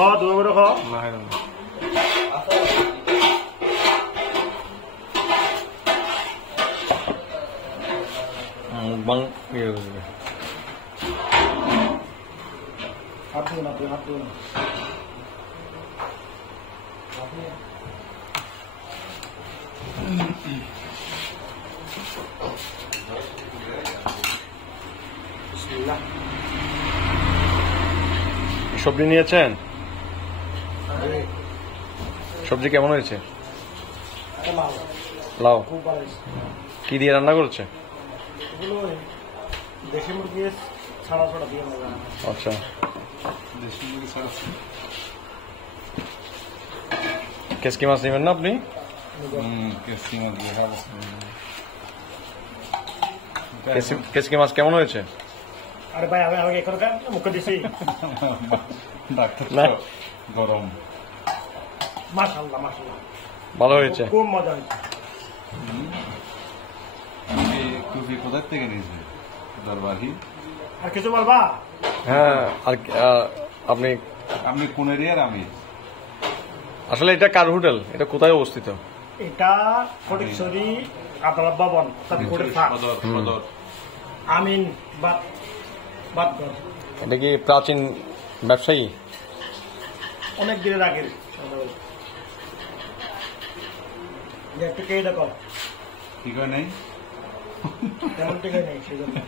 খাওয়া দূর করে খাওয়া bang gitu. Hati. Bismillah. সবজি নিয়েছেন? সবজি কেমন হয়েছে? লাউ কি দিয়ে রান্না করছে? দেশি মুরগি ছাড়া দিয়ে আচ্ছা, দেশি মুরগি ছাড়া কেসকি মাছ নেবেন না আপনি? কেসকি মাছ কেমন হয়েছে? আরে ভাই আমি আমাকে এখন মুখে দিছি না গরম মাশাআল্লাহ ভালো হয়েছে, খুব মজা হয়েছে। টুপি কোথার থেকে নিয়েছে দরবারি? আর কিছু বলবা? হ্যাঁ, আর আপনি আপনি কোন এরিয়ার? আমি আসলে এটা কার হোটেল? এটা কোথায় অবস্থিত? এটা ফটিকছড়ি আদালত ভবন সদর। আমিন বাদঘর। এটা কি প্রাচীন ব্যবসায়ী? অনেক দিনের আগের একটু কে দেখো কি করে নেই? তেমন টিকে নেই সেই জন্য